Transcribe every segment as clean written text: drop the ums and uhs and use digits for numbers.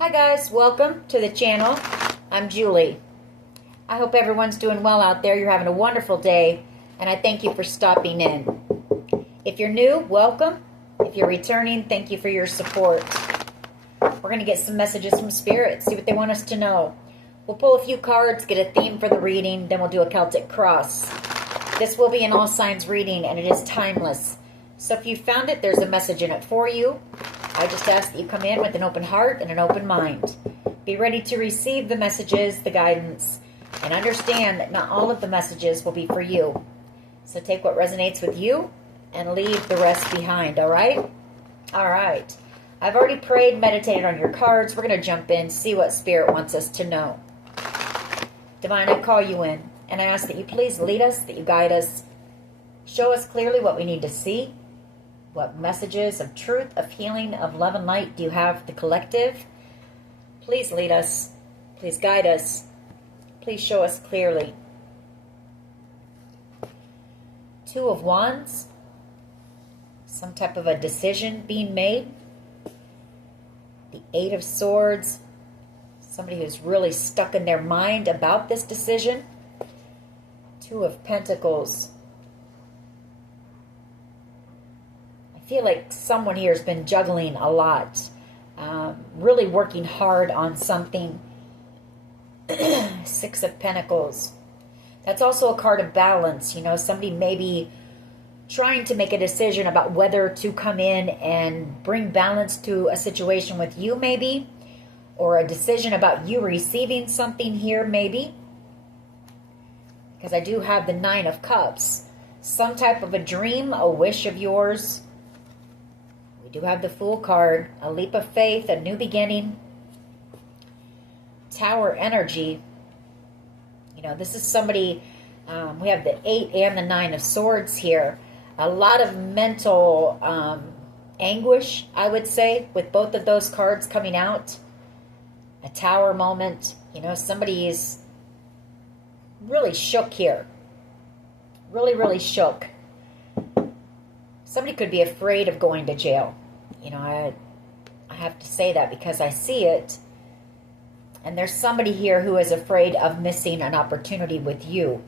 Hi guys, welcome to the channel. I'm Julie. I hope everyone's doing well out there. You're having a wonderful day, and I thank you for stopping in. If you're new, welcome. If you're returning, thank you for your support. We're going to get some messages from Spirit, see what they want us to know. We'll pull a few cards, get a theme for the reading, then we'll do a Celtic cross. This will be an all signs reading, and it is timeless. So if you found it, there's a message in it for you. I just ask that you come in with an open heart and an open mind. Be ready to receive the messages, the guidance, and understand that not all of the messages will be for you. So take what resonates with you and leave the rest behind, all right? All right. I've already prayed, meditated on your cards. We're going to jump in, see what Spirit wants us to know. Divine, I call you in, and I ask that you please lead us, that you guide us. Show us clearly what we need to see. What messages of truth, of healing, of love and light do you have for the collective? Please lead us. Please guide us. Please show us clearly. Two of Wands. Some type of a decision being made. The Eight of Swords. Somebody who's really stuck in their mind about this decision. Two of Pentacles. I feel like someone here has been juggling a lot, really working hard on something. Six of Pentacles. That's also a card of balance. You know, somebody may be trying to make a decision about whether to come in and bring balance to a situation with you, maybe, or a decision about you receiving something here, maybe, because I do have the Nine of Cups. Some type of a dream, a wish of yours. We do have the Fool card, a leap of faith, a new beginning. Tower energy. You know, this is somebody, we have the Eight and the Nine of Swords here. A lot of mental anguish, I would say, with both of those cards coming out. A Tower moment. You know, somebody is really shook here. Really, really shook. Somebody could be afraid of going to jail. You know, I have to say that because I see it. And there's somebody here who is afraid of missing an opportunity with you.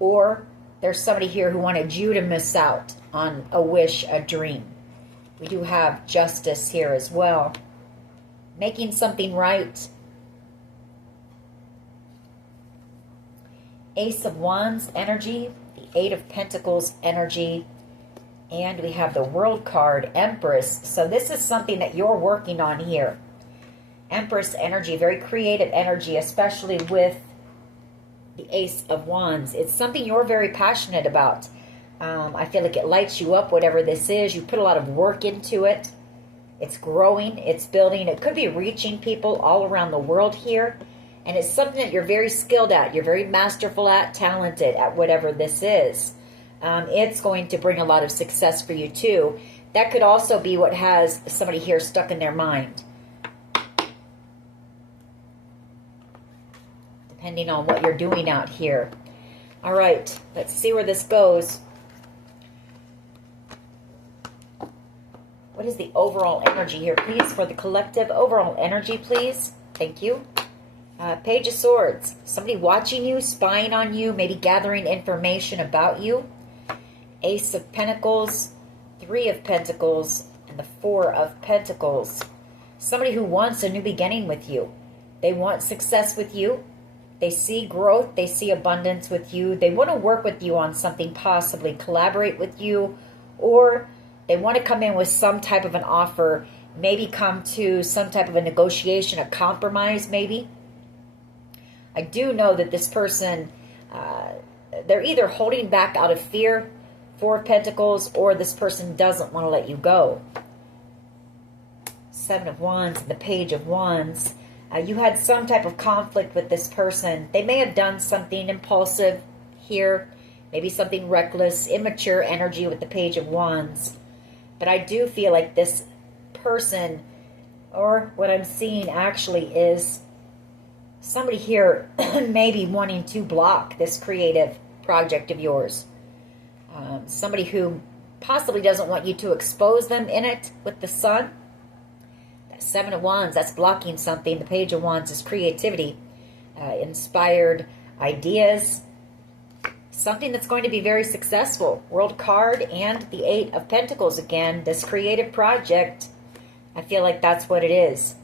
Or there's somebody here who wanted you to miss out on a wish, a dream. We do have Justice here as well. Making something right. Ace of Wands energy. The Eight of Pentacles energy. And we have the World card, Empress. So this is something that you're working on here. Empress energy, very creative energy, especially with the Ace of Wands. It's something you're very passionate about. I feel like it lights you up, whatever this is. You put a lot of work into it. It's growing, it's building. It could be reaching people all around the world here. And it's something that you're very skilled at. You're very masterful at, talented at whatever this is. It's going to bring a lot of success for you too. That could also be what has somebody here stuck in their mind. Depending on what you're doing out here. All right, let's see where this goes. What is the overall energy here, please, for the collective? Overall energy, please. Thank you. Page of Swords. Somebody watching you, spying on you, maybe gathering information about you. Ace of Pentacles, Three of Pentacles, and the Four of Pentacles. Somebody who wants a new beginning with you. They want success with you. They see growth. They see abundance with you. They want to work with you on something, possibly collaborate with you, or they want to come in with some type of an offer, maybe come to some type of a negotiation, a compromise maybe. I do know that this person, they're either holding back out of fear, Four of Pentacles, or this person doesn't want to let you go. Seven of Wands and the Page of Wands. You had some type of conflict with this person. They may have done something impulsive here, maybe something reckless, immature energy with the Page of Wands. But I do feel like this person, or what I'm seeing actually is somebody here maybe wanting to block this creative project of yours. Somebody who possibly doesn't want you to expose them in it with the Sun. Seven of Wands, that's blocking something. The Page of Wands is creativity, inspired ideas, something that's going to be very successful. World card and the Eight of Pentacles again. This creative project, I feel like that's what it is.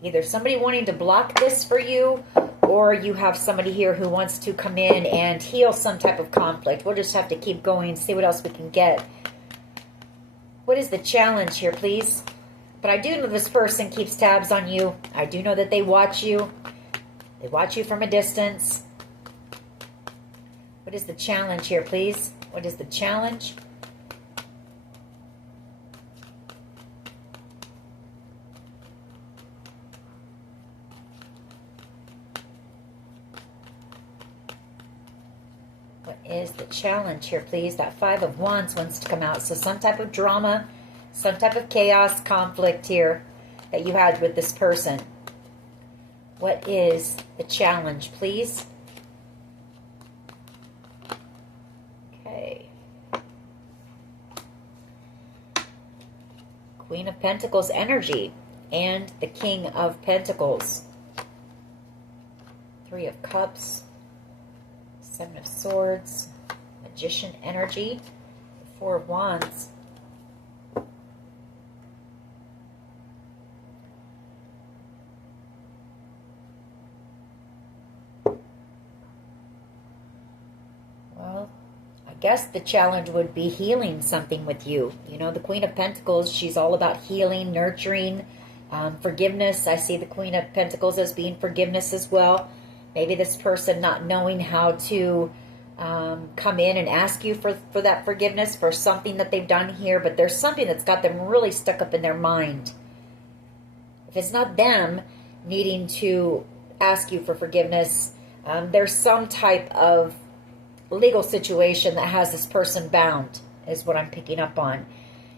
Either somebody wanting to block this for you, or you have somebody here who wants to come in and heal some type of conflict. We'll just have to keep going, see what else we can get. What is the challenge here, please? But I do know this person keeps tabs on you. I do know that they watch you. They watch you from a distance. What is the challenge here, please? What is the challenge? What is the challenge here, please? That Five of Wands wants to come out. So some type of drama, some type of chaos, conflict here that you had with this person. What is the challenge, please? Okay. Queen of Pentacles energy and the King of Pentacles. Three of Cups. Seven of Swords, Magician energy, Four of Wands. Well, I guess the challenge would be healing something with you. You know, the Queen of Pentacles, she's all about healing, nurturing, forgiveness. I see the Queen of Pentacles as being forgiveness as well. Maybe this person not knowing how to come in and ask you for that forgiveness for something that they've done here, but there's something that's got them really stuck up in their mind. If it's not them needing to ask you for forgiveness, there's some type of legal situation that has this person bound, is what I'm picking up on.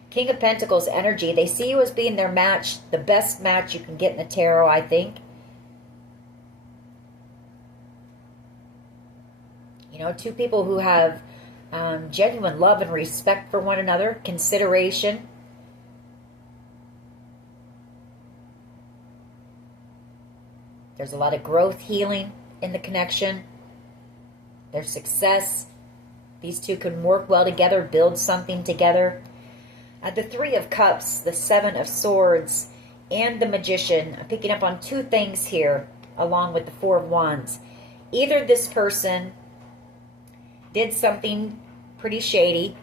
King of Pentacles energy, they see you as being their match, the best match you can get in the tarot, I think. You know, two people who have genuine love and respect for one another, consideration. There's a lot of growth, healing in the connection. There's success. These two can work well together, build something together. The Three of Cups, the Seven of Swords, and the Magician. I'm picking up on two things here, along with the Four of Wands. Either this person did something pretty shady.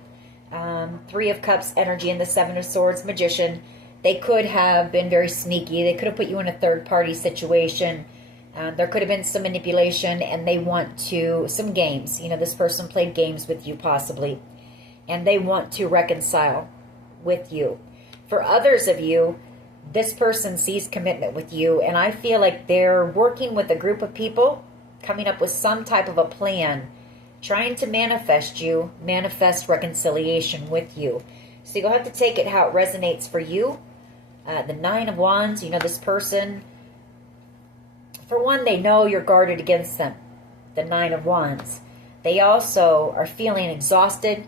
Three of Cups energy and the Seven of Swords, Magician. They could have been very sneaky. They could have put you in a third-party situation. There could have been some manipulation, and they want to, some games. You know, this person played games with you possibly, and they want to reconcile with you. For others of you, this person sees commitment with you, and I feel like they're working with a group of people, coming up with some type of a plan, trying to manifest reconciliation with you. So you'll have to take it how it resonates for you. The Nine of Wands, you know, this person, for one, they know you're guarded against them. The Nine of Wands. They also are feeling exhausted.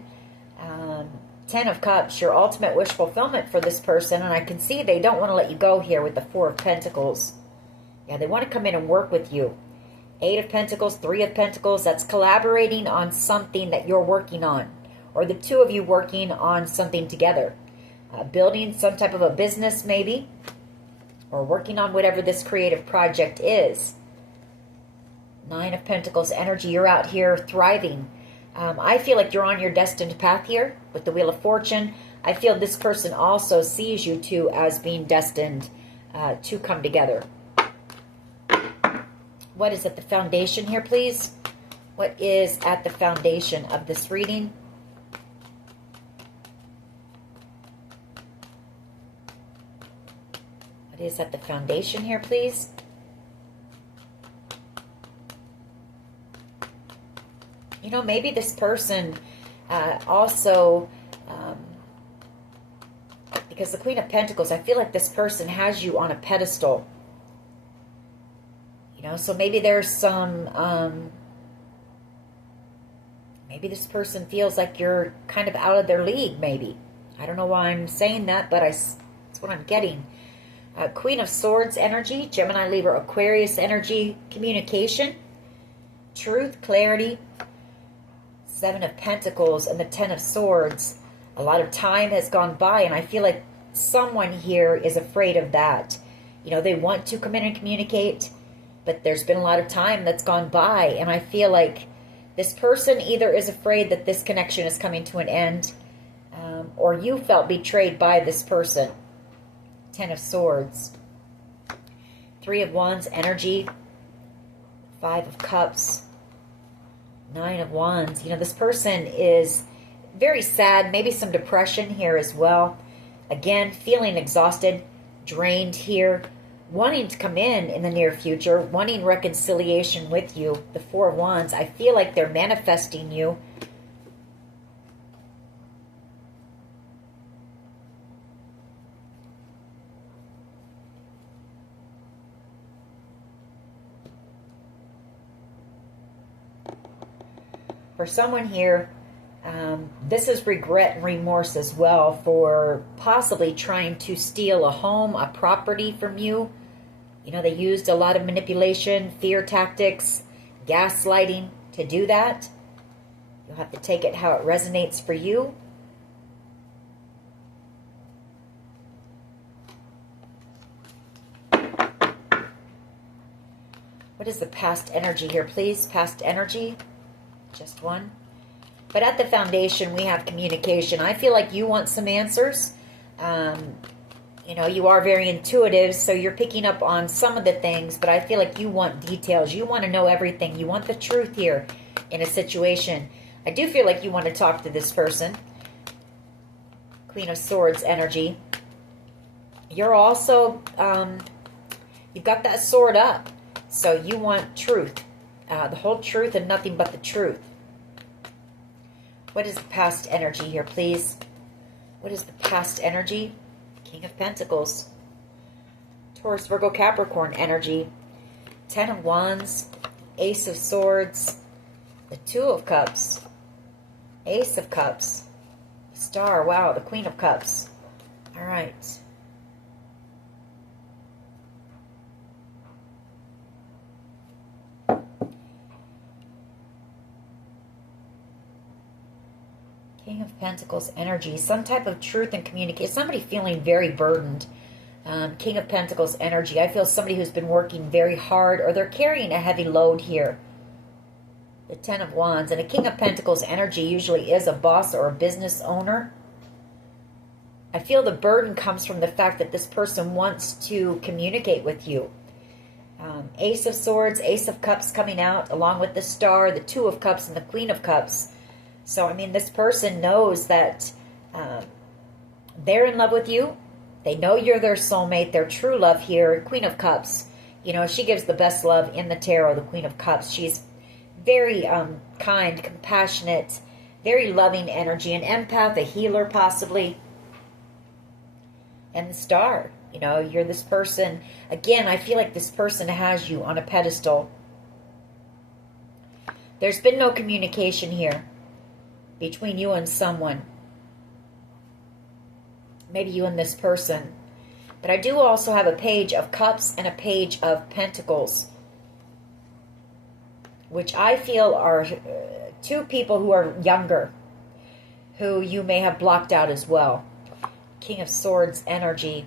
Ten of Cups, your ultimate wish fulfillment for this person. And I can see they don't want to let you go here with the Four of Pentacles. Yeah, they want to come in and work with you. Eight of Pentacles, Three of Pentacles, that's collaborating on something that you're working on. Or the two of you working on something together. Building some type of a business maybe. Or working on whatever this creative project is. Nine of Pentacles energy, you're out here thriving. I feel like you're on your destined path here with the Wheel of Fortune. I feel this person also sees you two as being destined to come together. What is at the foundation here, please? What is at the foundation of this reading? What is at the foundation here, please? You know, maybe this person also, because the Queen of Pentacles, I feel like this person has you on a pedestal. You know, so maybe there's some Maybe this person feels like you're kind of out of their league, maybe. I don't know why I'm saying that, but that's what I'm getting. Queen of Swords energy, Gemini, Libra, Aquarius energy, communication, truth, clarity, Seven of Pentacles, and the Ten of Swords. A lot of time has gone by, and I feel like someone here is afraid of that. You know, they want to come in and communicate, but there's been a lot of time that's gone by, and I feel like this person either is afraid that this connection is coming to an end, or you felt betrayed by this person. Ten of Swords. Three of Wands energy. Five of Cups. Nine of Wands. You know, this person is very sad. Maybe some depression here as well. Again, feeling exhausted, drained here. Wanting to come in the near future. Wanting reconciliation with you. The Four of Wands. I feel like they're manifesting you. For someone here, this is regret and remorse as well for possibly trying to steal a home, a property from you. You know, they used a lot of manipulation, fear tactics, gaslighting to do that. You'll have to take it how it resonates for you. What is the past energy here, please? Past energy. Just one. But at the foundation, we have communication. I feel like you want some answers. You know, you are very intuitive, so you're picking up on some of the things, but I feel like you want details. You want to know everything. You want the truth here in a situation. I do feel like you want to talk to this person. Queen of Swords energy. You're also, you've got that sword up, so you want truth. The whole truth and nothing but the truth. What is the past energy here, please? What is the past energy? King of Pentacles. Taurus, Virgo, Capricorn energy. Ten of Wands. Ace of Swords. The Two of Cups. Ace of Cups. Star. Wow, the Queen of Cups. All right. King of Pentacles energy, some type of truth and communication. Somebody feeling very burdened. King of Pentacles energy. I feel somebody who's been working very hard, or they're carrying a heavy load here. The Ten of Wands. And a King of Pentacles energy usually is a boss or a business owner. I feel the burden comes from the fact that this person wants to communicate with you. Ace of Swords, Ace of Cups coming out, along with the Star, the Two of Cups, and the Queen of Cups. So, I mean, this person knows that they're in love with you. They know you're their soulmate, their true love here. Queen of Cups. You know, she gives the best love in the tarot, the Queen of Cups. She's very kind, compassionate, very loving energy, an empath, a healer possibly. And the Star. You know, you're this person. Again, I feel like this person has you on a pedestal. There's been no communication here between you and someone. Maybe you and this person. But I do also have a Page of Cups and a Page of Pentacles, which I feel are two people who are younger, who you may have blocked out as well. King of Swords energy,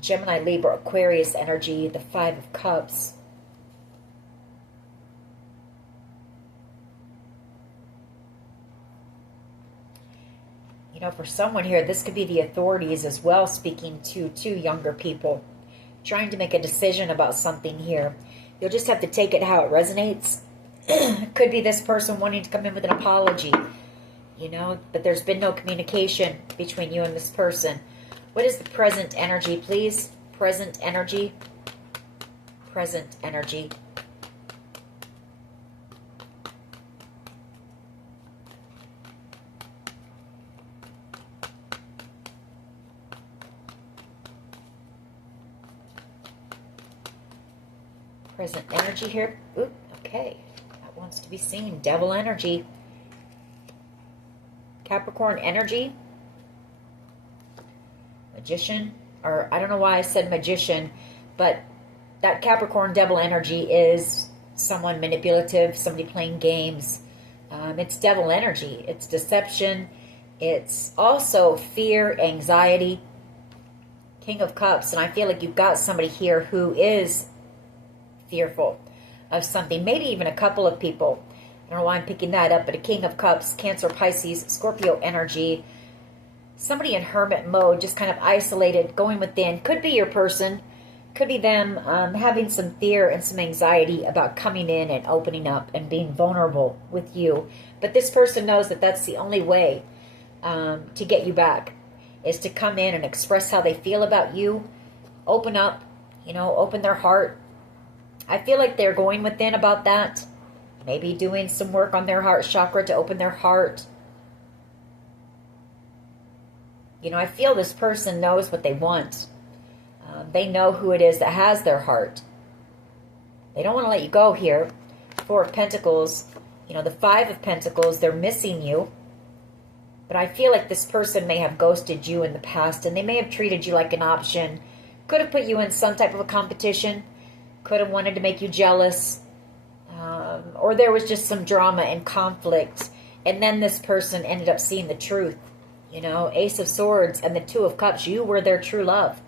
Gemini, Libra, Aquarius energy, the Five of Cups. You know, for someone here, this could be the authorities as well, speaking to two younger people, trying to make a decision about something here. You'll just have to take it how it resonates. Could be this person wanting to come in with an apology, you know, but there's been no communication between you and this person. What is the present energy, please? Present energy. Present energy. Present energy here. Oop, okay. That wants to be seen. Devil energy. Capricorn energy. Magician. Or I don't know why I said magician, but that Capricorn devil energy is someone manipulative, somebody playing games. It's devil energy. It's deception. It's also fear, anxiety. King of Cups. And I feel like you've got somebody here who is fearful of something. Maybe even a couple of people. I don't know why I'm picking that up, but a King of Cups, Cancer, Pisces, Scorpio energy. Somebody in hermit mode, just kind of isolated, going within. Could be your person. Could be them having some fear and some anxiety about coming in and opening up and being vulnerable with you. But this person knows that that's the only way to get you back, is to come in and express how they feel about you. Open up, open their heart. I feel like they're going within about that. Maybe doing some work on their heart chakra to open their heart. I feel this person knows what they want. They know who it is that has their heart. They don't want to let you go here. Four of Pentacles, the Five of Pentacles, they're missing you. But I feel like this person may have ghosted you in the past, and they may have treated you like an option. Could have put you in some type of a competition. Could have wanted to make you jealous. Or there was just some drama and conflict. And then this person ended up seeing the truth. Ace of Swords and the Two of Cups. You were their true love.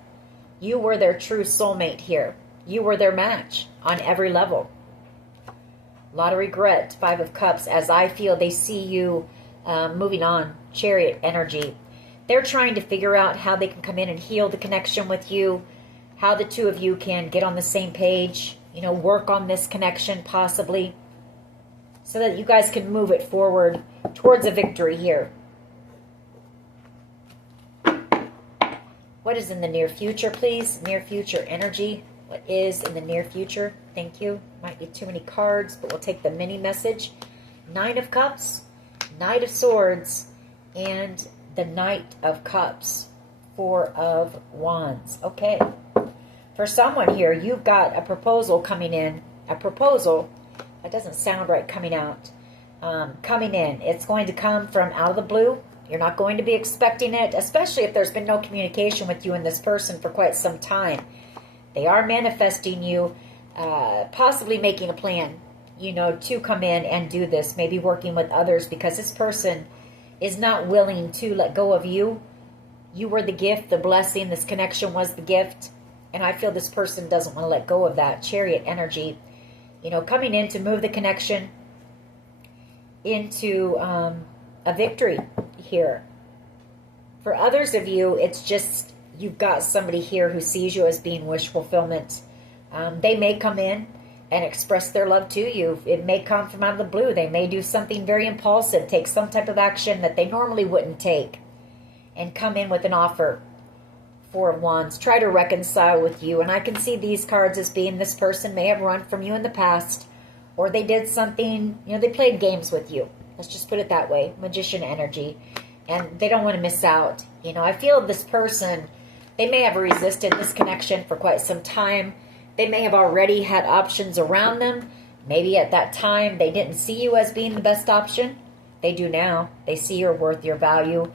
You were their true soulmate here. You were their match on every level. A lot of regret. Five of Cups. As I feel they see you moving on. Chariot energy. They're trying to figure out how they can come in and heal the connection with you. How the two of you can get on the same page. Work on this connection possibly. So that you guys can move it forward towards a victory here. What is in the near future, please? Near future energy. What is in the near future? Thank you. Might be too many cards, but we'll take the mini message. Nine of Cups, Knight of Swords, and the Knight of Cups. Four of Wands. Okay. For someone here, you've got a proposal coming in. A proposal. That doesn't sound right coming out. Coming in. It's going to come from out of the blue. You're not going to be expecting it, especially if there's been no communication with you and this person for quite some time. They are manifesting you, possibly making a plan, to come in and do this, maybe working with others, because this person is not willing to let go of you. You were the gift, the blessing. This connection was the gift. And I feel this person doesn't want to let go of that. Chariot energy, coming in to move the connection into a victory here. For others of you, it's just you've got somebody here who sees you as being wish fulfillment. They may come in and express their love to you. It may come from out of the blue. They may do something very impulsive, take some type of action that they normally wouldn't take, and come in with an offer. Four of Wands. Try to reconcile with you. And I can see these cards as being this person may have run from you in the past, or they did something, they played games with you. Let's just put it that way. Magician energy. And they don't want to miss out. I feel this person, they may have resisted this connection for quite some time. They may have already had options around them. Maybe at that time they didn't see you as being the best option. They do now. They see your worth, your value.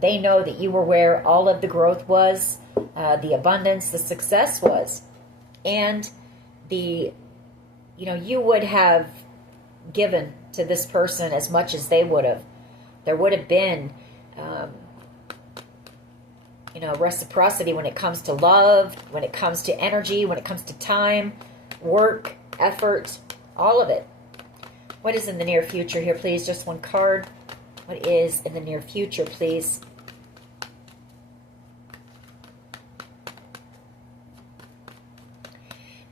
They know that you were where all of the growth was, the abundance, the success was. And you would have given to this person as much as they would have. There would have been, reciprocity when it comes to love, when it comes to energy, when it comes to time, work, effort, all of it. What is in the near future here, please? Just one card. What is in the near future, please?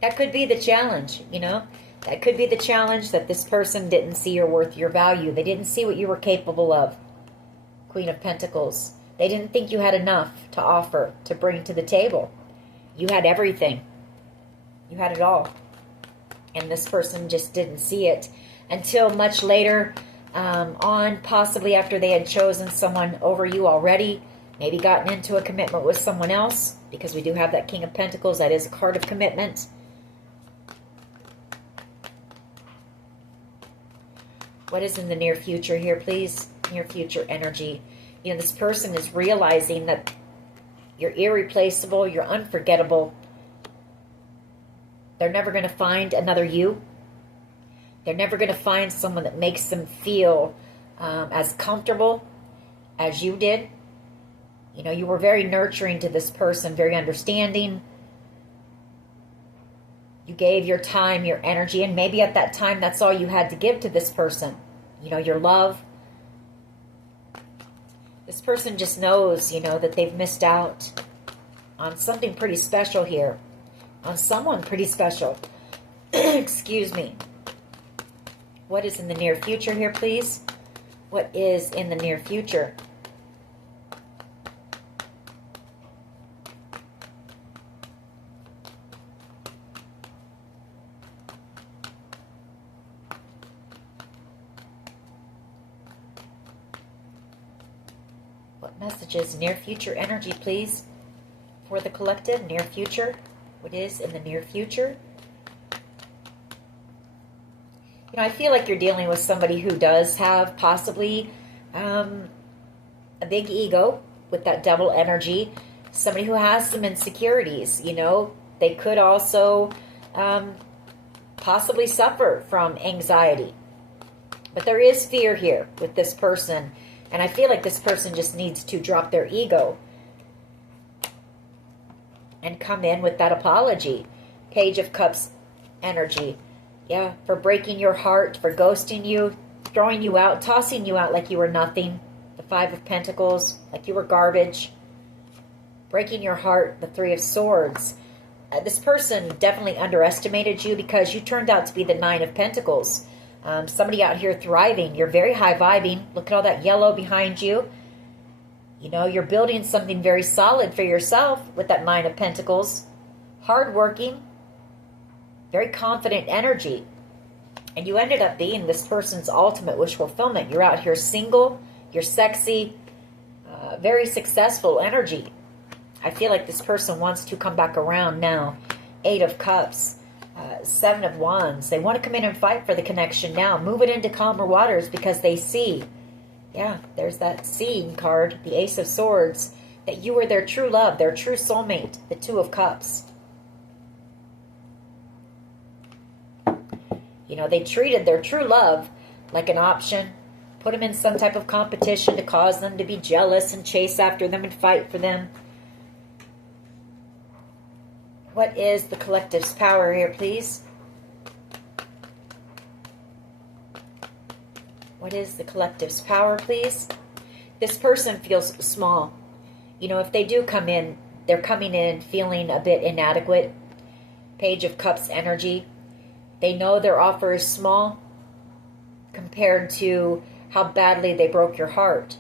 That could be the challenge, That could be the challenge, that this person didn't see your worth, your value. They didn't see what you were capable of. Queen of Pentacles. They didn't think you had enough to offer, to bring to the table. You had everything. You had it all. And this person just didn't see it until much later on, possibly after they had chosen someone over you already, maybe gotten into a commitment with someone else, because we do have that King of Pentacles. That is a card of commitment. What is in the near future here, please? Near future energy. You know, this person is realizing that you're irreplaceable, you're unforgettable. They're never going to find another you. They're never going to find someone that makes them feel as comfortable as you did. You know, you were very nurturing to this person, very understanding. You gave your time, your energy, and maybe at that time that's all you had to give to this person. You know, your love. This person just knows, you know, that they've missed out on something pretty special here. On someone pretty special. Excuse me. What is in the near future here, please? What is in the near future? What messages, near future energy, please, for the collective, near future? What is in the near future? You know, I feel like you're dealing with somebody who does have possibly a big ego with that double energy. Somebody who has some insecurities, you know. They could also possibly suffer from anxiety. But there is fear here with this person. And I feel like this person just needs to drop their ego and come in with that apology. Page of Cups energy. Yeah, for breaking your heart, for ghosting you, throwing you out, tossing you out like you were nothing. The Five of Pentacles, like you were garbage. Breaking your heart, the Three of Swords. This person definitely underestimated you because you turned out to be the Nine of Pentacles. Somebody out here thriving. You're very high vibing. Look at all that yellow behind you. You know, you're building something very solid for yourself with that Nine of Pentacles. Hardworking. Very confident energy. And you ended up being this person's ultimate wish fulfillment. You're out here single. You're sexy. Very successful energy. I feel like this person wants to come back around now. Eight of Cups. Seven of Wands. They want to come in and fight for the connection now. Move it into calmer waters because they see. Yeah, there's that seeing card. The Ace of Swords. That you were their true love. Their true soulmate. The Two of Cups. You know, they treated their true love like an option. Put them in some type of competition to cause them to be jealous and chase after them and fight for them. What is the collective's power here, please? What is the collective's power, please? This person feels small. You know, if they do come in, they're coming in feeling a bit inadequate. Page of Cups energy. They know their offer is small compared to how badly they broke your heart.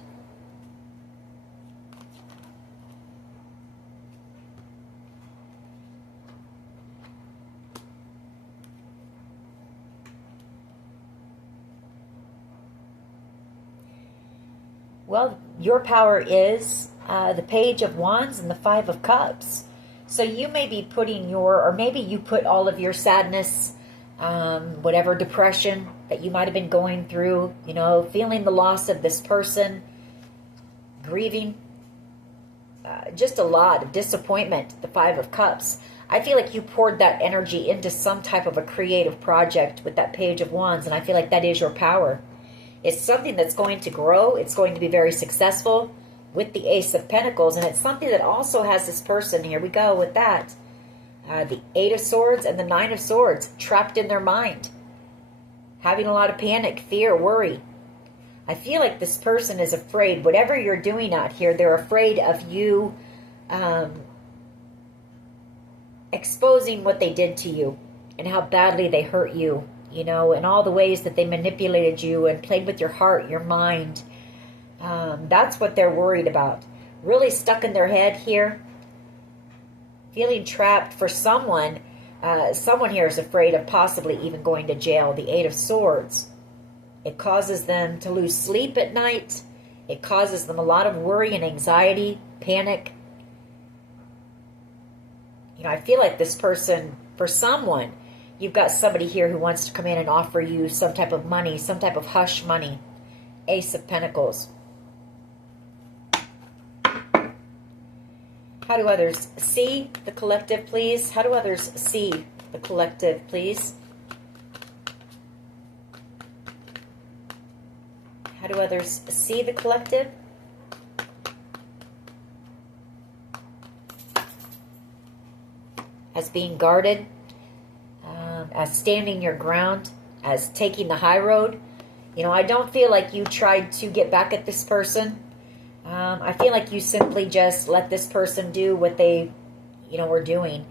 Well, your power is the Page of Wands and the Five of Cups. So you may be putting or maybe you put all of your sadness, whatever depression that you might have been going through, you know, feeling the loss of this person, grieving, just a lot of disappointment, the Five of Cups. I feel like you poured that energy into some type of a creative project with that Page of Wands, and I feel like that is your power. It's something that's going to grow. It's going to be very successful with the Ace of Pentacles, and it's something that also has this person, here we go with that, the Eight of Swords and the Nine of Swords, trapped in their mind, having a lot of panic, fear, worry. I feel like this person is afraid, whatever you're doing out here, they're afraid of you exposing what they did to you and how badly they hurt you, you know, and all the ways that they manipulated you and played with your heart, your mind. That's what they're worried about. Really stuck in their head here. Feeling trapped for someone. Someone here is afraid of possibly even going to jail. The Eight of Swords. It causes them to lose sleep at night. It causes them a lot of worry and anxiety, panic. You know, I feel like this person, for someone, you've got somebody here who wants to come in and offer you some type of money, some type of hush money. Ace of Pentacles. How do others see the collective, please? How do others see the collective, please? How do others see the collective? As being guarded, as standing your ground, as taking the high road. You know, I don't feel like you tried to get back at this person. I feel like you simply just let this person do what they, you know, were doing.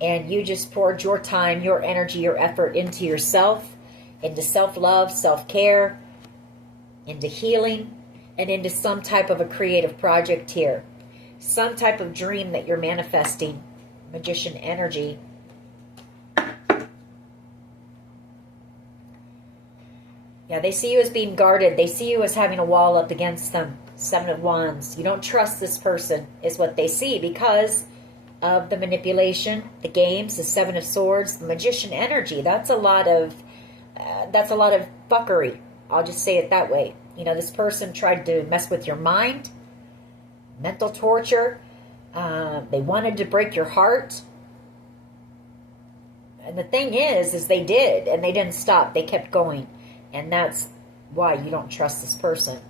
And you just poured your time, your energy, your effort into yourself, into self-love, self-care, into healing, and into some type of a creative project here. Some type of dream that you're manifesting. Magician energy. Yeah, they see you as being guarded. They see you as having a wall up against them. Seven of Wands. You don't trust this person is what they see because of the manipulation, the games, the Seven of Swords, the Magician energy. That's a lot of fuckery. I'll just say it that way. You know, this person tried to mess with your mind, mental torture. They wanted to break your heart. And the thing is they did, and they didn't stop. They kept going. And that's why you don't trust this person.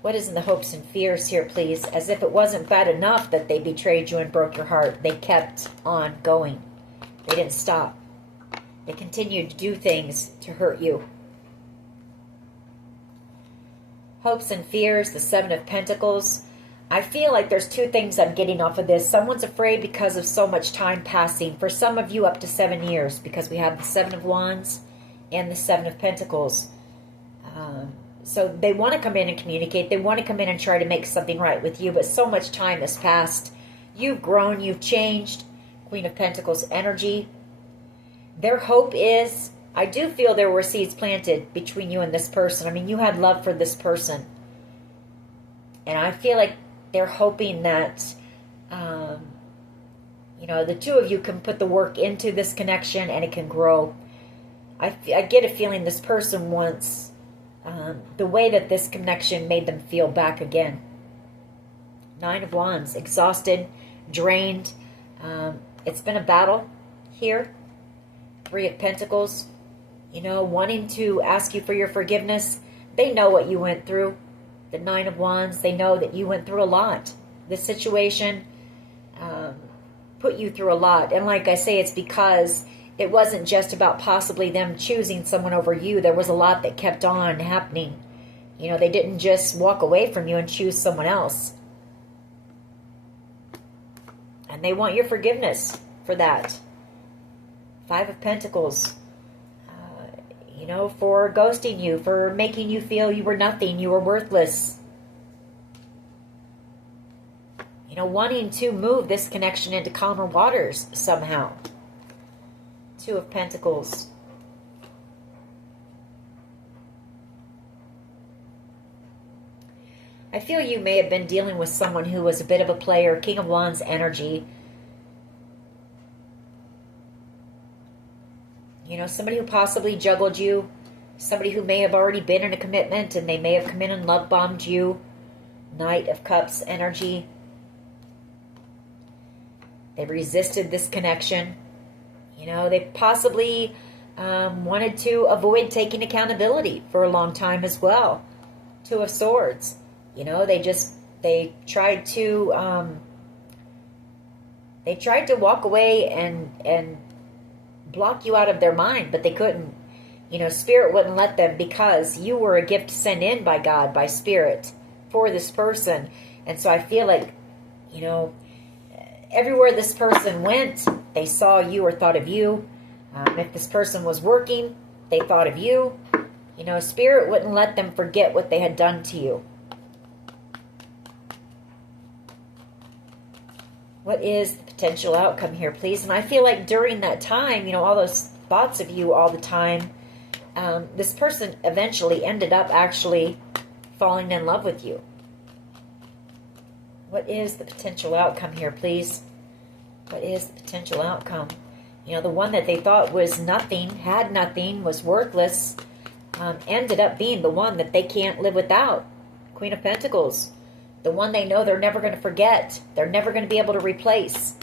What is in the hopes and fears here, please? As if it wasn't bad enough that they betrayed you and broke your heart. They kept on going. They didn't stop. They continued to do things to hurt you. Hopes and fears, the Seven of Pentacles. I feel like there's two things I'm getting off of this. Someone's afraid because of so much time passing. For some of you, up to 7 years, because we have the Seven of Wands and the Seven of Pentacles. So they want to come in and communicate. They want to come in and try to make something right with you, but so much time has passed. You've grown, you've changed. Queen of Pentacles energy. Their hope is, I do feel there were seeds planted between you and this person. I mean, you had love for this person. And I feel like they're hoping that, you know, the two of you can put the work into this connection and it can grow. I get a feeling this person wants the way that this connection made them feel back again. Nine of Wands, exhausted, drained. It's been a battle here. Three of Pentacles, you know, wanting to ask you for your forgiveness. They know what you went through. The Nine of Wands, they know that you went through a lot. This situation put you through a lot. And like I say, it's because it wasn't just about possibly them choosing someone over you. There was a lot that kept on happening. You know, they didn't just walk away from you and choose someone else. And they want your forgiveness for that. Five of Pentacles. You know, for ghosting you, for making you feel you were nothing, you were worthless. You know, wanting to move this connection into calmer waters somehow. Two of Pentacles. I feel you may have been dealing with someone who was a bit of a player. King of Wands energy. You know, somebody who possibly juggled you. Somebody who may have already been in a commitment and they may have come in and love bombed you. Knight of Cups energy. They resisted this connection. You know, they possibly wanted to avoid taking accountability for a long time as well. Two of Swords. You know, they tried to walk away and block you out of their mind, but they couldn't. You know, Spirit wouldn't let them because you were a gift sent in by God, by Spirit, for this person. And so I feel like, you know, everywhere this person went, they saw you or thought of you. If this person was working, they thought of you. You know, Spirit wouldn't let them forget what they had done to you. What is the potential outcome here, please? And I feel like during that time, you know, all those thoughts of you all the time, this person eventually ended up actually falling in love with you. What is the potential outcome here, please? What is the potential outcome? You know, the one that they thought was nothing, had nothing, was worthless, ended up being the one that they can't live without. Queen of Pentacles. The one they know they're never going to forget. They're never going to be able to replace.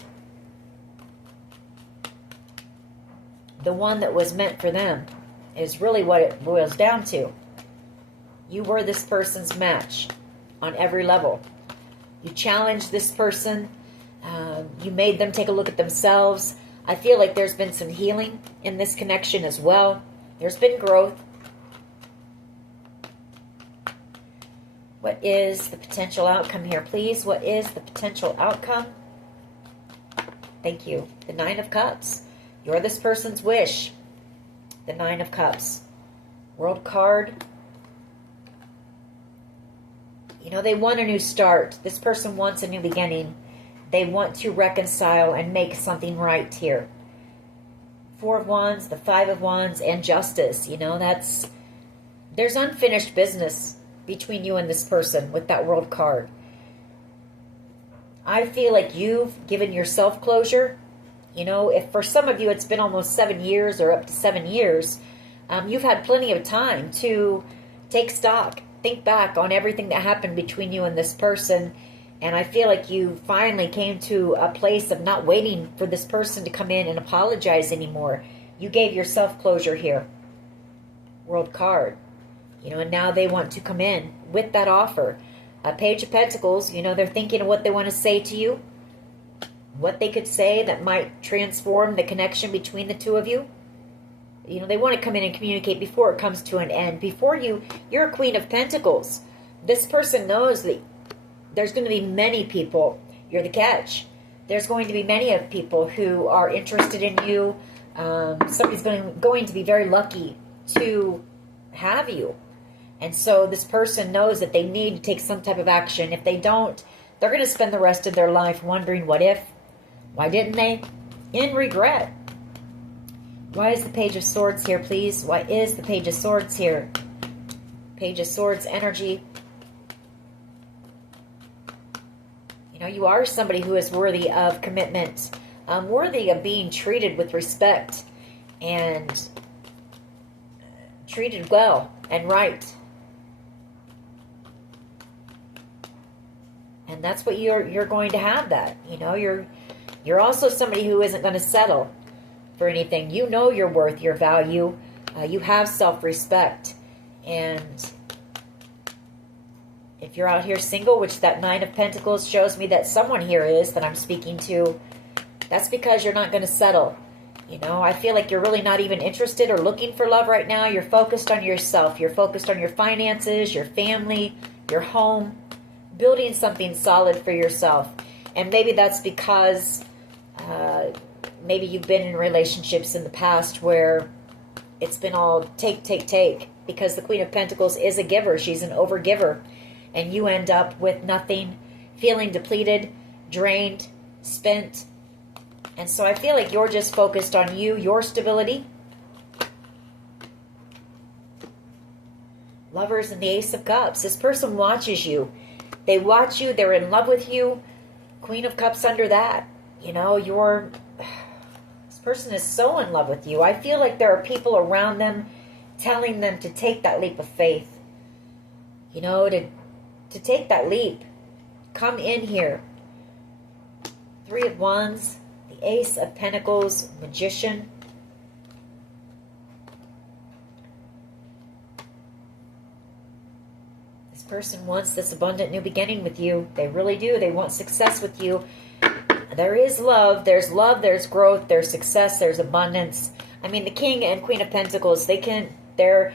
The one that was meant for them is really what it boils down to. You were this person's match on every level. You challenged this person. You made them take a look at themselves. I feel like there's been some healing in this connection as well. There's been growth. What is the potential outcome here, please? What is the potential outcome? Thank you. The Nine of Cups. You're this person's wish. The Nine of Cups. World card. You know, they want a new start. This person wants a new beginning. They want to reconcile and make something right here. Four of Wands, the Five of Wands, and Justice. You know, there's unfinished business between you and this person with that World card. I feel like you've given yourself closure. You know, if for some of you it's been almost 7 years or up to 7 years, you've had plenty of time to take stock, think back on everything that happened between you and this person. And I feel like you finally came to a place of not waiting for this person to come in and apologize anymore. You gave yourself closure here. World card. You know, and now they want to come in with that offer. A Page of Pentacles, you know, they're thinking of what they want to say to you. What they could say that might transform the connection between the two of you. You know, they want to come in and communicate before it comes to an end. Before you're a Queen of Pentacles. This person knows that there's going to be many people. You're the catch. There's going to be many of people who are interested in you. Somebody's going to be very lucky to have you. And so this person knows that they need to take some type of action. If they don't, they're going to spend the rest of their life wondering, what if? Why didn't they? In regret. Why is the Page of Swords here, please? Why is the Page of Swords here? Page of Swords energy. You know, you are somebody who is worthy of commitment, worthy of being treated with respect and treated well and right. And that's what you're going to have that. You know, you're also somebody who isn't going to settle for anything. You know your worth, your value. You have self-respect. And if you're out here single, which that Nine of Pentacles shows me that someone here is that I'm speaking to, that's because you're not going to settle. You know, I feel like you're really not even interested or looking for love right now. You're focused on yourself. You're focused on your finances, your family, your home, building something solid for yourself. And maybe that's because maybe you've been in relationships in the past where it's been all take, take, take. Because the Queen of Pentacles is a giver. She's an overgiver. And you end up with nothing, feeling depleted, drained, spent. And so I feel like you're just focused on you, your stability. Lovers and the Ace of Cups. This person watches you. They watch you. They're in love with you. Queen of Cups under that. You know, this person is so in love with you. I feel like there are people around them telling them to take that leap of faith. You know, to take that leap. Come in here. Three of Wands. The Ace of Pentacles. Magician. This person wants this abundant new beginning with you. They really do. They want success with you. There is love. There's love. There's growth. There's success. There's abundance. I mean, the King and Queen of Pentacles, they're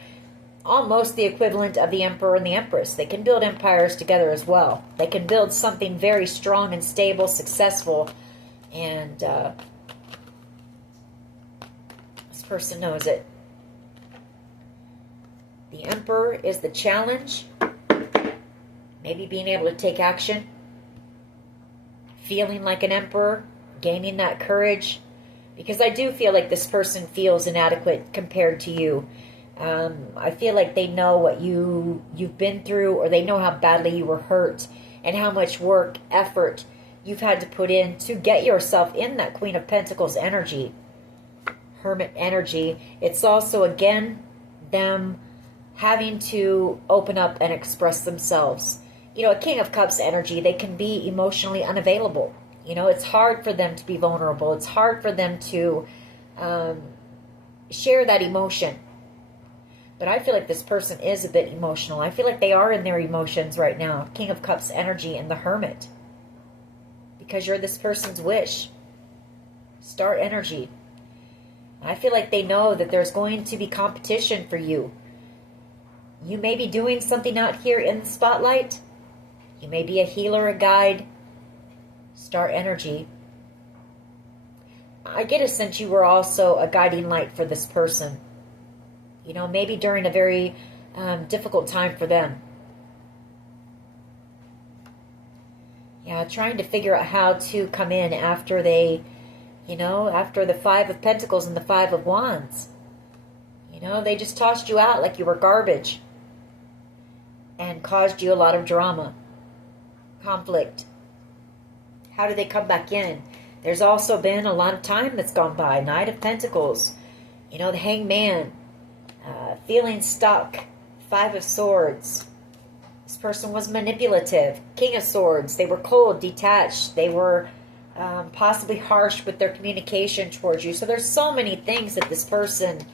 almost the equivalent of the Emperor and the Empress. They can build empires together as well. They can build something very strong and stable, successful. And this person knows it. The Emperor is the challenge. Maybe being able to take action. Feeling like an emperor. Gaining that courage. Because I do feel like this person feels inadequate compared to you. I feel like they know what you've been through, or they know how badly you were hurt and how much work, effort you've had to put in to get yourself in that Queen of Pentacles energy. Hermit energy. It's also, again, them having to open up and express themselves. You know, a King of Cups energy, they can be emotionally unavailable. You know, it's hard for them to be vulnerable. It's hard for them to share that emotion. But I feel like this person is a bit emotional. I feel like they are in their emotions right now. King of Cups energy and the Hermit. Because you're this person's wish. Star energy. I feel like they know that there's going to be competition for you. You may be doing something out here in the spotlight. You may be a healer, a guide. Star energy. I get a sense you were also a guiding light for this person. You know, maybe during a very difficult time for them. Yeah, trying to figure out how to come in after they, you know, after the Five of Pentacles and the Five of Wands. You know, they just tossed you out like you were garbage. And caused you a lot of drama. Conflict. How do they come back in? There's also been a lot of time that's gone by. Knight of Pentacles. You know, the Hangman. Feeling stuck. Five of Swords. This person was manipulative. King of Swords. They were cold, detached. They were possibly harsh with their communication towards you. So there's so many things that this person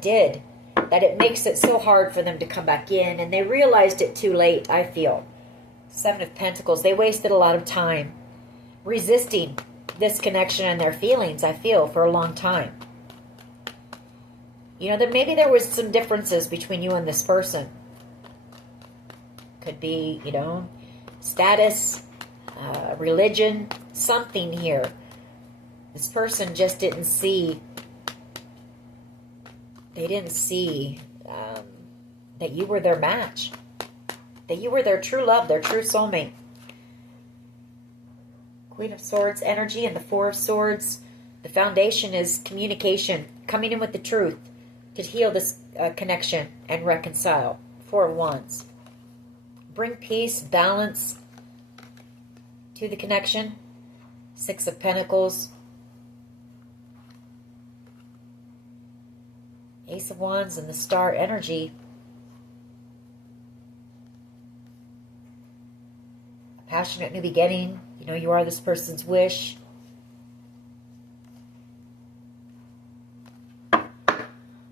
did that it makes it so hard for them to come back in. And they realized it too late, I feel. Seven of Pentacles. They wasted a lot of time resisting this connection and their feelings, I feel, for a long time. You know, that maybe there was some differences between you and this person. Could be, you know, status, religion, something here. This person just didn't see, they didn't see that you were their match. That you were their true love, their true soulmate. Queen of Swords energy and the Four of Swords. The foundation is communication. Coming in with the truth to heal this connection and reconcile. Four of Wands. Bring peace, balance to the connection. Six of Pentacles. Ace of Wands and the Star energy. A passionate new beginning. You know, you are this person's wish.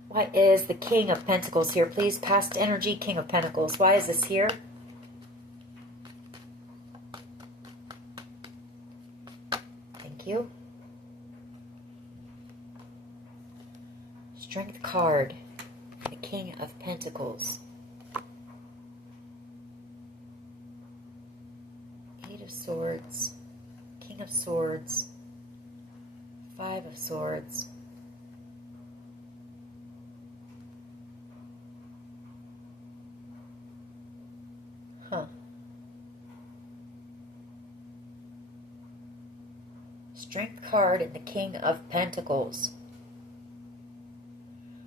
Why is the King of Pentacles here? Please, past energy, King of Pentacles. Why is this here? Thank you. Strength card. The King of Pentacles. Eight of Swords. King of Swords. Five of Swords. Huh. Strength card and the King of Pentacles.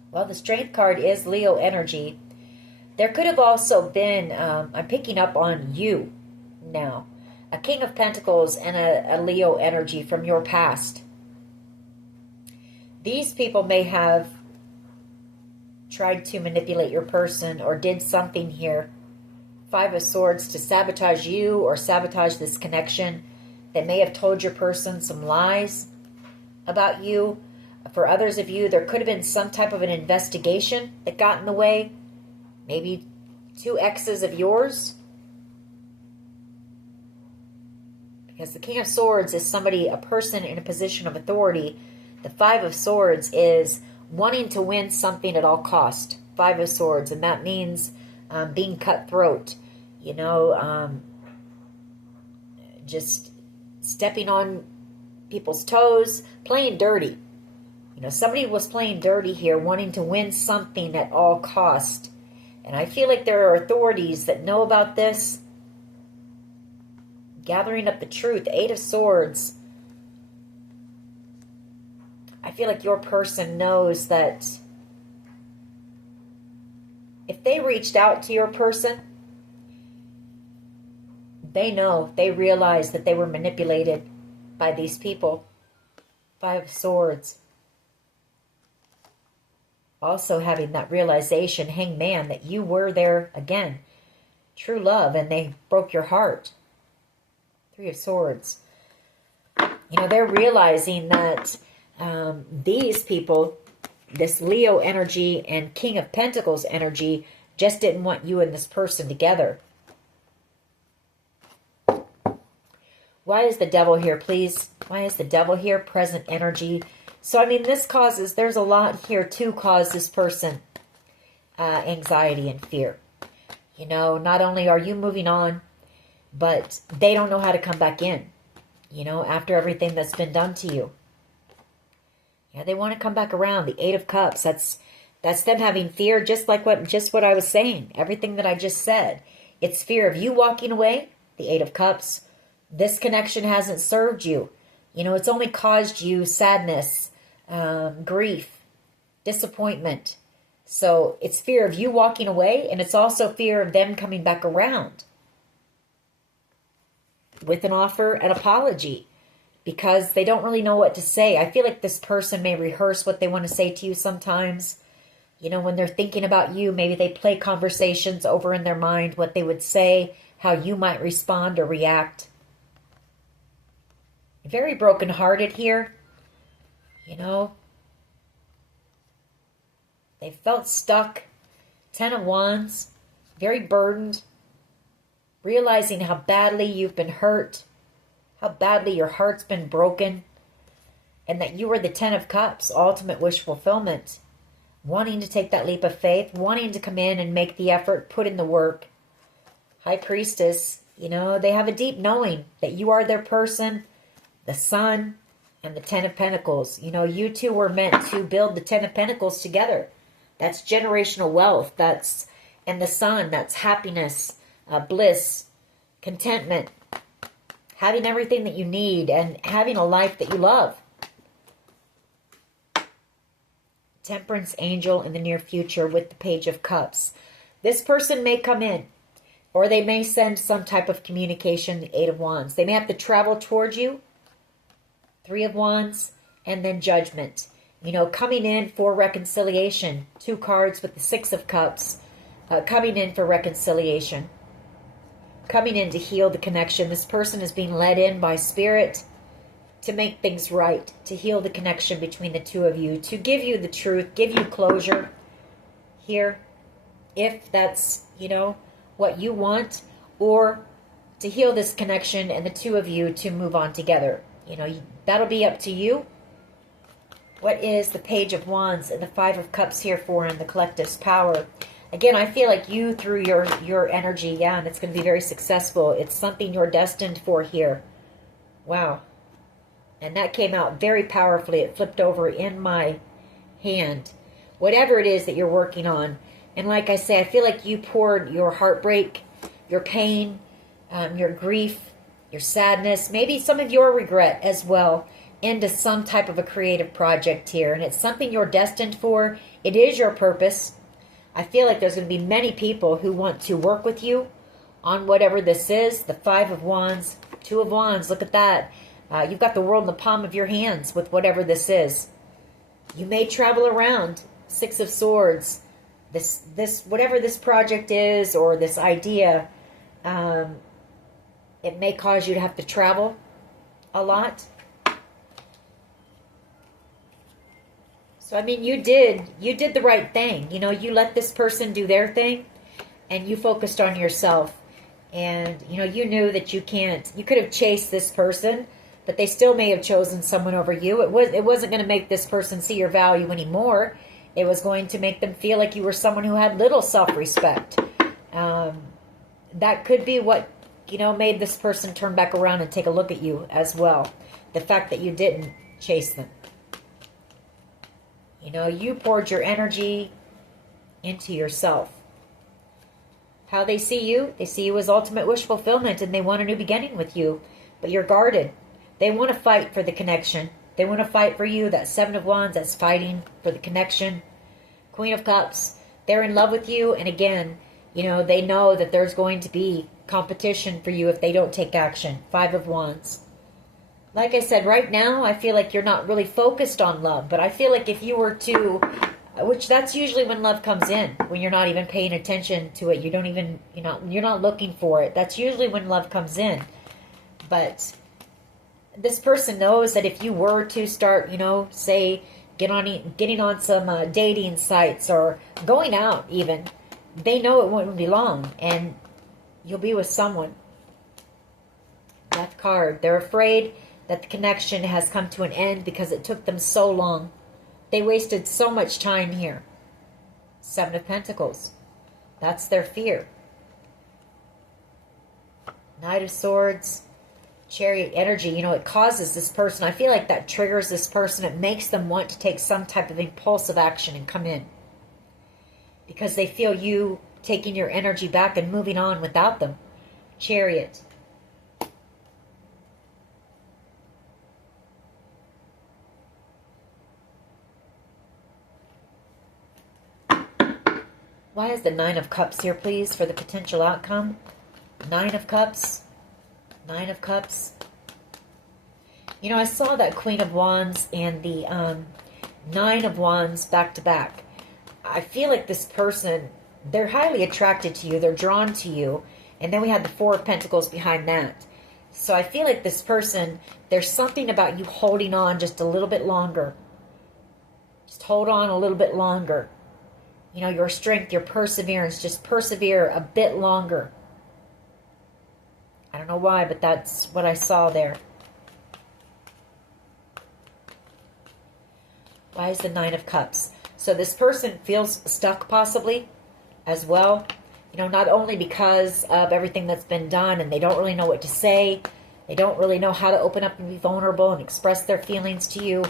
Well, the Strength card is Leo energy. There could have also been, I'm picking up on you now, a King of Pentacles and a Leo energy from your past. These people may have tried to manipulate your person or did something here. Five of Swords to sabotage you or sabotage this connection. They may have told your person some lies about you. For others of you, there could have been some type of an investigation that got in the way. Maybe two exes of yours. Because the King of Swords is somebody, a person in a position of authority. The Five of Swords is wanting to win something at all cost. Five of Swords, and that means being cutthroat. You know, just stepping on people's toes, playing dirty. You know, somebody was playing dirty here, wanting to win something at all cost. And I feel like there are authorities that know about this, gathering up the truth. Eight of Swords. I feel like your person knows that if they reached out to your person, they know, they realize that they were manipulated by these people. Five of Swords. Also having that realization, hangman, that you were there again. True love, and they broke your heart. Three of Swords. You know, they're realizing that these people, this Leo energy and King of Pentacles energy, just didn't want you and this person together. Why is the devil here, please? Why is the devil here? Present energy. So, I mean, this causes, there's a lot here to cause this person anxiety and fear. You know, not only are you moving on, but they don't know how to come back in, you know, after everything that's been done to you. Yeah, they want to come back around. The Eight of Cups, that's them having fear, just what I was saying. Everything that I just said. It's fear of you walking away, the Eight of Cups. This connection hasn't served you. You know, it's only caused you sadness, grief, disappointment. So it's fear of you walking away, and it's also fear of them coming back around with an offer, an apology, because they don't really know what to say. I feel like this person may rehearse what they want to say to you sometimes. You know, when they're thinking about you, maybe they play conversations over in their mind, what they would say, how you might respond or react. Very brokenhearted here, you know. They felt stuck. 10 of Wands, very burdened, realizing how badly you've been hurt, how badly your heart's been broken, and that you were the 10 of Cups, ultimate wish fulfillment, wanting to take that leap of faith, wanting to come in and make the effort, put in the work. High Priestess, you know, they have a deep knowing that you are their person, the Sun, and the 10 of Pentacles. You know, you two were meant to build the 10 of Pentacles together. That's generational wealth. That's, and the Sun, that's happiness, bliss, contentment, having everything that you need, and having a life that you love. Temperance angel in the near future with the Page of Cups. This person may come in, or they may send some type of communication, the Eight of Wands. They may have to travel towards you, Three of Wands, and then Judgment. You know, coming in for reconciliation. Two cards with the Six of Cups. Coming in for reconciliation. Coming in to heal the connection. This person is being led in by Spirit to make things right. To heal the connection between the two of you. To give you the truth. Give you closure here. If that's, you know, what you want. Or to heal this connection and the two of you to move on together. You know, that'll be up to you. What is the Page of Wands and the Five of Cups here for in the collective's power? Again, I feel like you, through your energy, yeah, and it's going to be very successful. It's something you're destined for here. Wow. And that came out very powerfully. It flipped over in my hand. Whatever it is that you're working on. And like I say, I feel like you poured your heartbreak, your pain, your grief, your sadness, maybe some of your regret as well, into some type of a creative project here. And it's something you're destined for. It is your purpose. I feel like there's going to be many people who want to work with you on whatever this is. The Five of Wands, Two of Wands, look at that. You've got the world in the palm of your hands with whatever this is. You may travel around. Six of Swords. This whatever this project is or this idea, it may cause you to have to travel a lot. So, I mean, you did the right thing. You know, you let this person do their thing and you focused on yourself. And, you know, you knew that you could have chased this person, but they still may have chosen someone over you. It wasn't going to make this person see your value anymore. It was going to make them feel like you were someone who had little self-respect. That could be what, you know, made this person turn back around and take a look at you as well. The fact that you didn't chase them. You know, you poured your energy into yourself. How they see you as ultimate wish fulfillment, and they want a new beginning with you. But you're guarded. They want to fight for the connection. They want to fight for you. That Seven of Wands, that's fighting for the connection. Queen of Cups, they're in love with you. And again, you know, they know that there's going to be competition for you if they don't take action. Five of Wands. Like I said, right now, I feel like you're not really focused on love. But I feel like if you were to which that's usually when love comes in, when you're not even paying attention to it. You don't even, you're not looking for it. That's usually when love comes in. But this person knows that if you were to start, say, getting on some dating sites or going out even, they know it won't be long and you'll be with someone. Death card. They're afraid that the connection has come to an end because it took them so long. They wasted so much time here. Seven of Pentacles. That's their fear. Knight of Swords. Chariot energy. It causes this person, I feel like that triggers this person. It makes them want to take some type of impulsive action and come in. Because they feel you taking your energy back and moving on without them. Chariot. Why is the Nine of Cups here, please, for the potential outcome? Nine of Cups. Nine of Cups. I saw that Queen of Wands and the Nine of Wands back to back. I feel like this person, they're highly attracted to you. They're drawn to you. And then we had the Four of Pentacles behind that. So I feel like this person, there's something about you holding on just a little bit longer. Just hold on a little bit longer. Your strength, your perseverance, just persevere a bit longer. I don't know why, but that's what I saw there. Why is the Nine of Cups? So this person feels stuck possibly as well. Not only because of everything that's been done and they don't really know what to say. They don't really know how to open up and be vulnerable and express their feelings to you.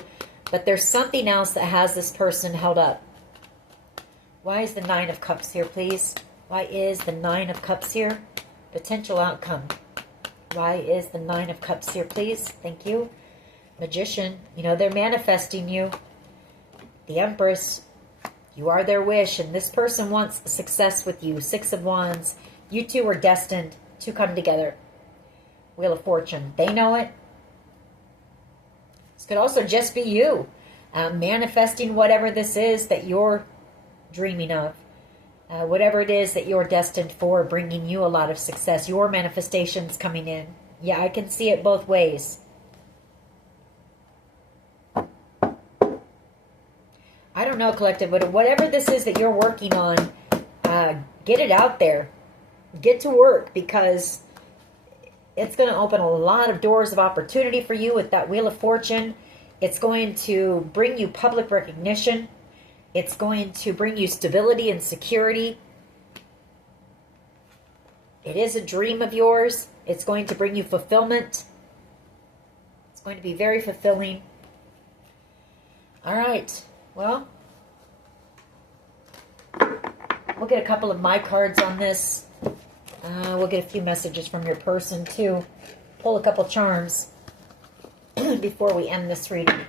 But there's something else that has this person held up. Why is the Nine of Cups here, please? Why is the Nine of Cups here? Potential outcome. Why is the Nine of Cups here, please? Thank you. Magician. They're manifesting you. The Empress. You are their wish, and this person wants success with you. Six of Wands. You two are destined to come together. Wheel of Fortune. They know it. This could also just be you. Manifesting whatever this is that you're dreaming of. Whatever it is that you're destined for, bringing you a lot of success. Your manifestations coming in. Yeah, I can see it both ways. I don't know, collective, but whatever this is that you're working on, get it out there. Get to work, because it's going to open a lot of doors of opportunity for you with that Wheel of Fortune. It's going to bring you public recognition. It's going to bring you stability and security. It is a dream of yours. It's going to bring you fulfillment. It's going to be very fulfilling. All right. Well, we'll get a couple of my cards on this. We'll get a few messages from your person, too. Pull a couple charms before we end this reading.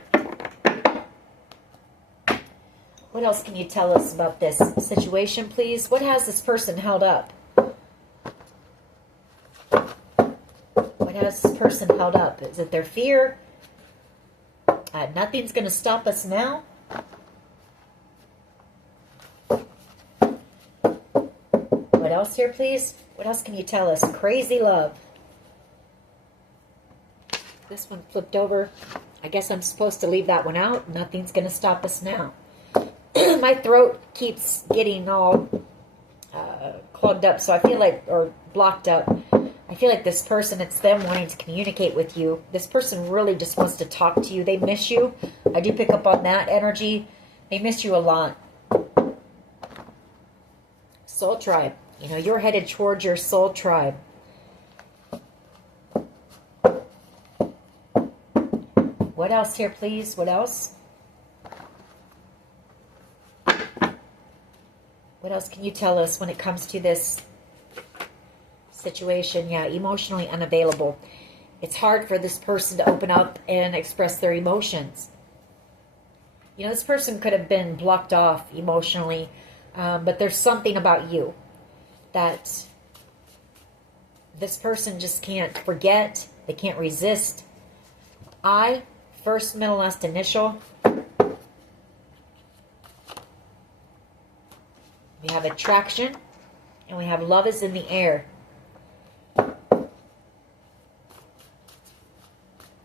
What else can you tell us about this situation, please? What has this person held up? What has this person held up? Is it their fear? Nothing's going to stop us now. What else here, please? What else can you tell us? Crazy love. This one flipped over. I guess I'm supposed to leave that one out. Nothing's going to stop us now. My throat keeps getting all clogged up, so I feel like, or blocked up. I feel like this person, it's them wanting to communicate with you. This person really just wants to talk to you. They miss you. I do pick up on that energy. They miss you a lot. Soul tribe. You're headed towards your soul tribe. What else here, please? What else? What else can you tell us when it comes to this situation? Yeah, emotionally unavailable. It's hard for this person to open up and express their emotions. This person could have been blocked off emotionally, but there's something about you that this person just can't forget. They can't resist. I, first, middle, last initial. We have attraction, and we have love is in the air.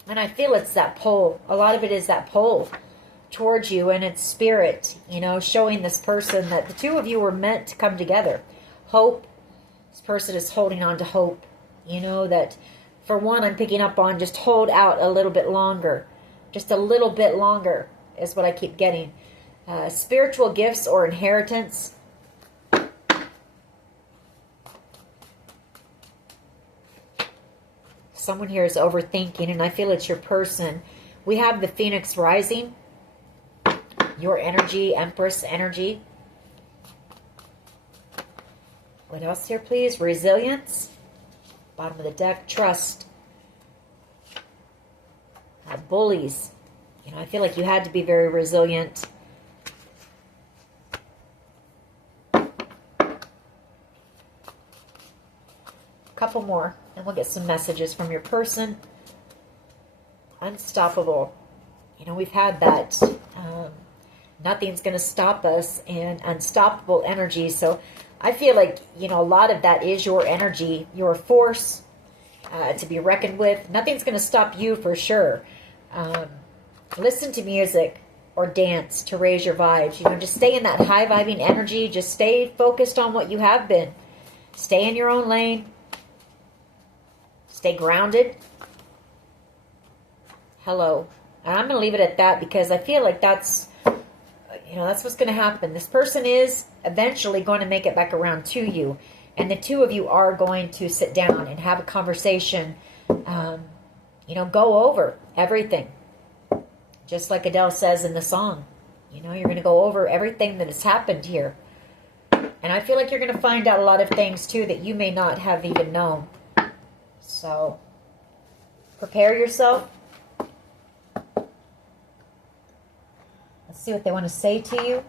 And I feel it's that pull. A lot of it is that pull towards you, and it's spirit, you know, showing this person that the two of you were meant to come together. Hope. This person is holding on to hope. You know, that for one, I'm picking up on just hold out a little bit longer. Just a little bit longer is what I keep getting. Spiritual gifts or inheritance. Someone here is overthinking, and I feel it's your person. We have the Phoenix rising. Your energy, Empress energy. What else here, please? Resilience. Bottom of the deck, trust. Bullies. You know, I feel like you had to be very resilient. Couple more, and we'll get some messages from your person. Unstoppable. You know, we've had that. Nothing's going to stop us, and unstoppable energy. So I feel like, you know, a lot of that is your energy, your force to be reckoned with. Nothing's going to stop you for sure. Listen to music or dance to raise your vibes. You know, just stay in that high vibing energy. Just stay focused on what you have been. Stay in your own lane. Stay grounded. Hello. And I'm going to leave it at that because I feel like that's, you know, that's what's going to happen. This person is eventually going to make it back around to you. And the two of you are going to sit down and have a conversation. You know, go over everything. Just like Adele says in the song. You know, you're going to go over everything that has happened here. And I feel like you're going to find out a lot of things, too, that you may not have even known. So, prepare yourself. Let's see what they want to say to you.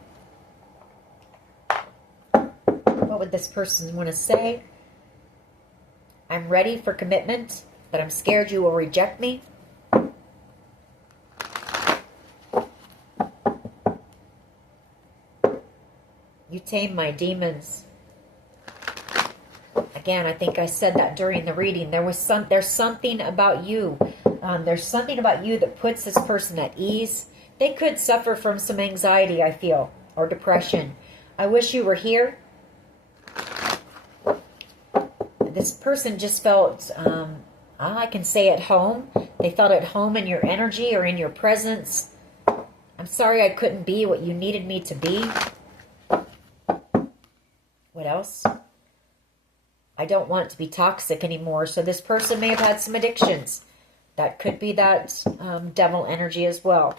What would this person want to say? I'm ready for commitment, but I'm scared you will reject me. You tame my demons. Again, I think I said that during the reading. There's something about you. There's something about you that puts this person at ease. They could suffer from some anxiety, I feel, or depression. I wish you were here. This person just felt, I can say at home. They felt at home in your energy or in your presence. I'm sorry I couldn't be what you needed me to be. What else? I don't want to be toxic anymore. So this person may have had some addictions. That could be that devil energy as well.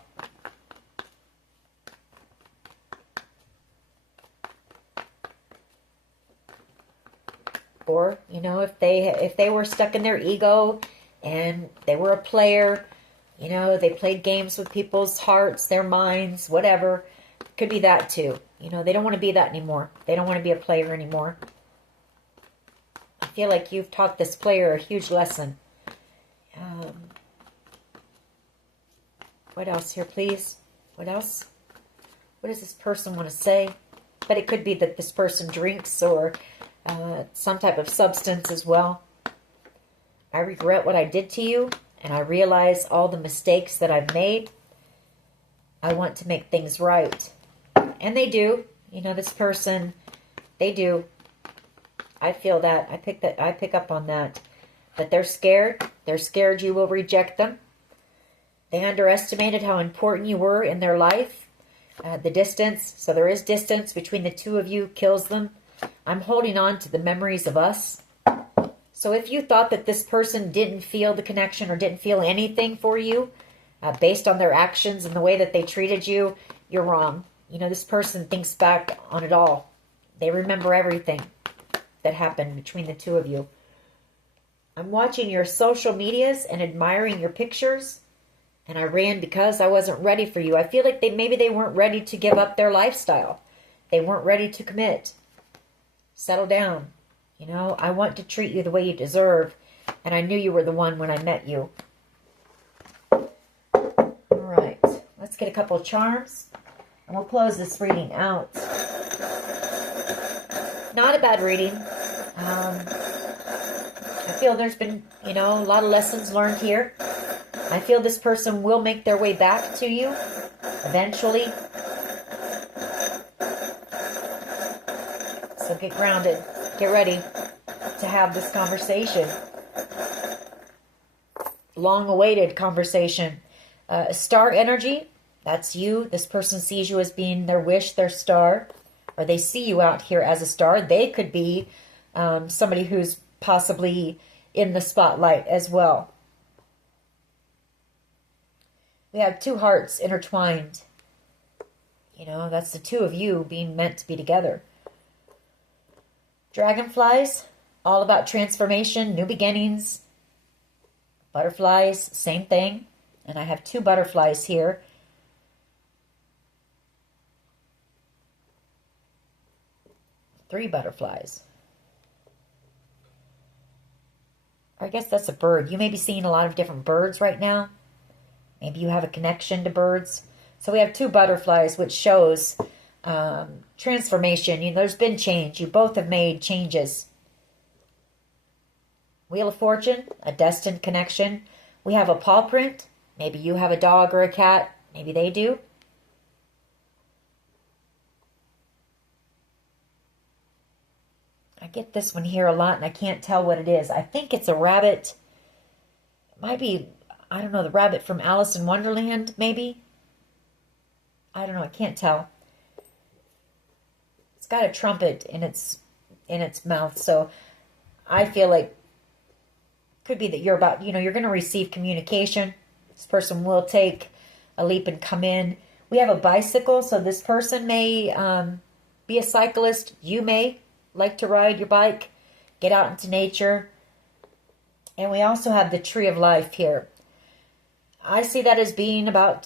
Or, you know, if they were stuck in their ego and they were a player, you know, they played games with people's hearts, their minds, whatever. Could be that too. You know, they don't want to be that anymore. They don't want to be a player anymore. I feel like you've taught this player a huge lesson. What else here, please? What else? What does this person want to say? But it could be that this person drinks or some type of substance as well. I regret what I did to you, and I realize all the mistakes that I've made. I want to make things right. And they do. You know, this person, they do. I feel that. I pick up on that. But they're scared. They're scared you will reject them. They underestimated how important you were in their life. The distance. So there is distance between the two of you kills them. I'm holding on to the memories of us. So if you thought that this person didn't feel the connection or didn't feel anything for you, based on their actions and the way that they treated you, you're wrong. You know, this person thinks back on it all. They remember everything that happened between the two of you. I'm watching your social medias and admiring your pictures, and I ran because I wasn't ready for you. I feel like maybe they weren't ready to give up their lifestyle. They weren't ready to commit. Settle down. You know, I want to treat you the way you deserve, and I knew you were the one when I met you. All right, let's get a couple of charms, and we'll close this reading out. Not a bad reading. I feel there's been, a lot of lessons learned here. I feel this person will make their way back to you eventually. So get grounded. Get ready to have this conversation. Long-awaited conversation. Star energy, that's you. This person sees you as being their wish, their star, or they see you out here as a star. They could be somebody who's possibly in the spotlight as well. We have two hearts intertwined. That's the two of you being meant to be together. Dragonflies, all about transformation, new beginnings. Butterflies, same thing. And I have two butterflies here. Three butterflies. I guess that's a bird. You may be seeing a lot of different birds right now. Maybe you have a connection to birds. So we have two butterflies, which shows transformation. There's been change. You both have made changes. Wheel of Fortune, a destined connection. We have a paw print. Maybe you have a dog or a cat. Maybe they do. I get this one here a lot, and I can't tell what it is. I think it's a rabbit. It might be, I don't know, the rabbit from Alice in Wonderland, maybe? I don't know, I can't tell. It's got a trumpet in its mouth, so I feel like could be that you're about, you're going to receive communication. This person will take a leap and come in. We have a bicycle, so this person may be a cyclist. You may like to ride your bike, get out into nature. And we also have the tree of life here. I see that as being about,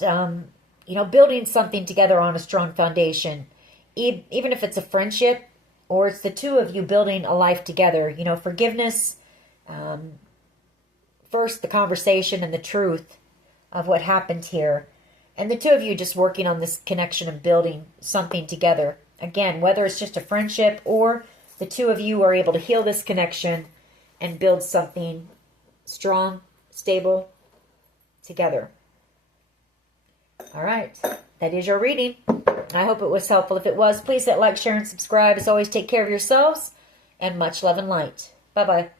building something together on a strong foundation. Even if it's a friendship or it's the two of you building a life together, forgiveness, first the conversation and the truth of what happened here. And the two of you just working on this connection and building something together. Again, whether it's just a friendship or the two of you are able to heal this connection and build something strong, stable, together. All right, that is your reading. I hope it was helpful. If it was, please hit like, share, and subscribe. As always, take care of yourselves, and much love and light. Bye-bye.